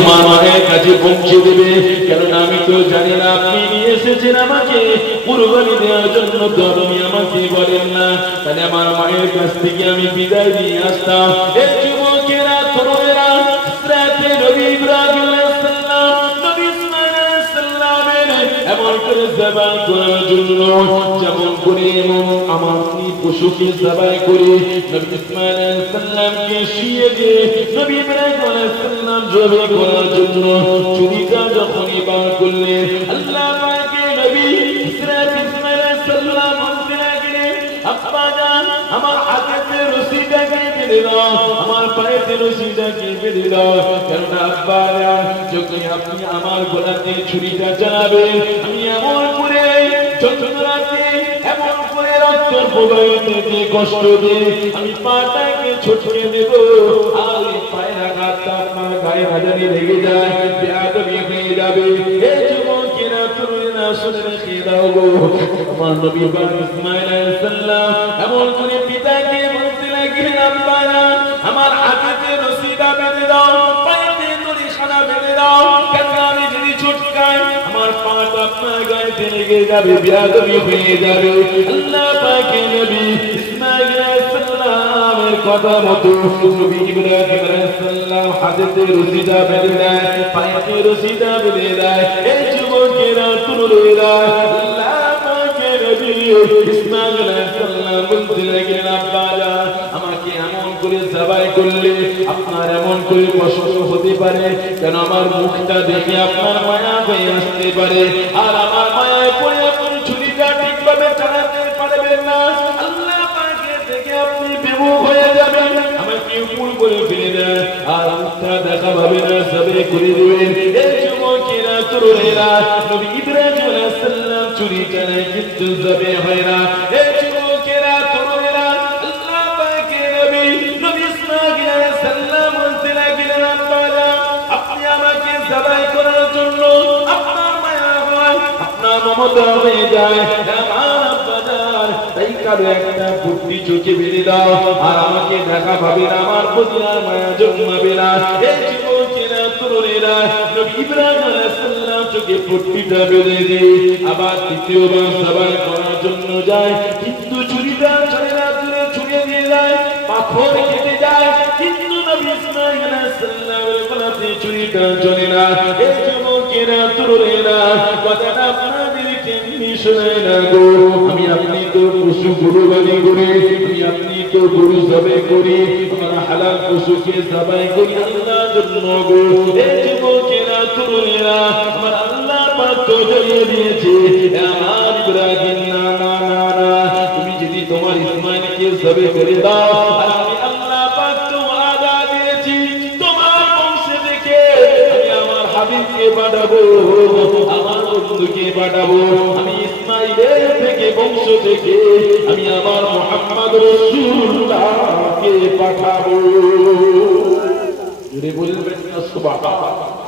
আমার মায়ের কাছে পৌঁছে দেবে, কেননা আমি তো জানি না আপনি নিয়ে এসেছেন আমাকে কুরবানি দেওয়ার জন্য, তো আপনি আমাকে বলেন না, তাহলে আমার মায়ের কাছ থেকে আমি বিদায় নিয়ে আসতাম। এই যুবকেরা, তরুণেরা, ইসরাতে নবী ইব্রাহিম আলাইহিস সালাম, নবী ইসমাঈল আলাইহিস সালামের এমন করে জবাই করার জন্য, যেমন করে আমার পশুকে জবাই করে নবী ইসমাঈল আলাইহিস সালামকে শুইয়ে দিয়ে নবী ইব্রাহিম আলাইহিস সালাম জবাই করার জন্য ছুরিটা যখনই বার করলেন, আল্লাহ পাকের নবী ইসমাঈল আলাইহিস সালাম বলতে লাগলেন, আব্বা জান, আমার হাতে রশিটাকে বেঁধে দাও, আমার পায়েতে রশিটাকে বেঁধে দাও, কেননা আব্বা জান, যখন আপনি আমার গলাতে ছুরিটা চালাবেন, আমি এমন করে যন্ত্রণাতে, এমন করে রক্তের প্রবাহিতে কষ্ট দিয়ে আমি পাটাকে ছটকে দেব, আর এই পায়ের আঘাতটা আপনার গায়ে হাজারি লেগে যায়, বেয়াদবি হয়ে যাবে। এই যুবকেরা, তরুণেরা, শুনে রেখে দাও গো, আমার নবী ইসমাঈল আলাইহিস সালাম এমন করে পিতাকে বলতে লাগলেন, আব্বা জান, আমার হাতে রশিটা বেঁধে দাও, পায়েতে দড়িখানা বেঁধে দাও, কেননা আমি যদি ছটকাই আমার পাটা আপনার গায়ে লেগে যাবে, বেয়াদবি হয়ে যাবে। আল্লাহ পাকের নবী ইসমাঈল আলাইহিস সালামের কথা মতো নবী ইব্রাহিম আলাইহিস সালাম হাতে রশিটা বেঁধে দেয়, পায়েতে রশিটা বেঁধে দেয়। এই যুবকেরা, তরুণেরা, আল্লাহ পাকের নবী ইসমাঈল আলাইহিস সালাম বলতে লাগলেন, আব্বা জান, আমাকে এমন করে জবাই করলে আপনার এমন করে কষ্ট হতে পারে, কেন আমার মুখটা দেখে আপনার মায়া হয়ে আসতে পারে, আর আমার মায়ায় পড়ে আপনি ছুরিটা ঠিকভাবে চালাতে পারবেন না, আল্লাহ পাকের থেকে আপনি বিমুখ হয়ে যাবেন, আমাকে উপর করে ফেলে দেন, আর মুখটা দেখা পাবে না, সবে করে দেবেন। এই যুবকেরা, তরুণেরা, নবী ইব্রাহিম আলাইহিস সালাম ছুরি চালায় কিন্তু জবে হয় না। এই যুবকেরা, তরুণেরা, আল্লাহ পাকের নবী ইসমাঈল আলাইহিস সালাম বলতে লাগলেন, আব্বা জান, আপনি আমাকে জবাই করার জন্য আপনার মায়া হয়, আপনার মমতা হয়ে যায়, আমার আব্বা জান, তাই কারো একটা বুদ্ধি চোখে বেঁধে দাও, আর আমাকে দেখা পাবে না, আমার প্রতি আর মায়া জন্মাবে না। এই যুবকেরা, তরুণেরা, নবী ইব্রাহিম আলাইহিস সালাম চোখে পট্টিটা বেঁধে দিয়ে আবার দ্বিতীয়বার জবাই করার জন্য যায়, কিন্তু ছুরিটা চলে না, দূরে ছুঁড়ে দিয়ে যায়, পাথর কেটে যায়, কিন্তু নবী ইসমাঈল আলাইহিস সালামের গলাতে ছুরিটা চলে না। এই যুবকেরা, তরুণেরা, কথাটা আপনাদেরকে আমি শোনাই না গো, আমি আপনি তো পশু কুরবানি করি, আমি আপনি তো গরু জবাই করি, আমরা হালাল পশুকে জবাই করি আল্লাহর জন্য গো। এই যুবকেরা, তরুণেরা, আমার আল্লাহ পাক তো জানিয়ে দিয়েছে, আমার ইব্রাহিম, না না না না, তুমি যদি তোমার ইসমাঈলকে জবাই করে দাও, আর আমি আল্লাহ পাক তো ওয়াদা দিয়েছি, তোমার বংশ থেকে আমি আমার হাবিবকে পাঠাবো, আমার বন্ধুকে পাঠাবো, আমি ইসমাঈলের থেকে বংশ থেকে আমি আমার মুহাম্মদ রাসূলুল্লাহকে পাঠাবো। জোরে বলবেন না সুবহানাল্লাহ।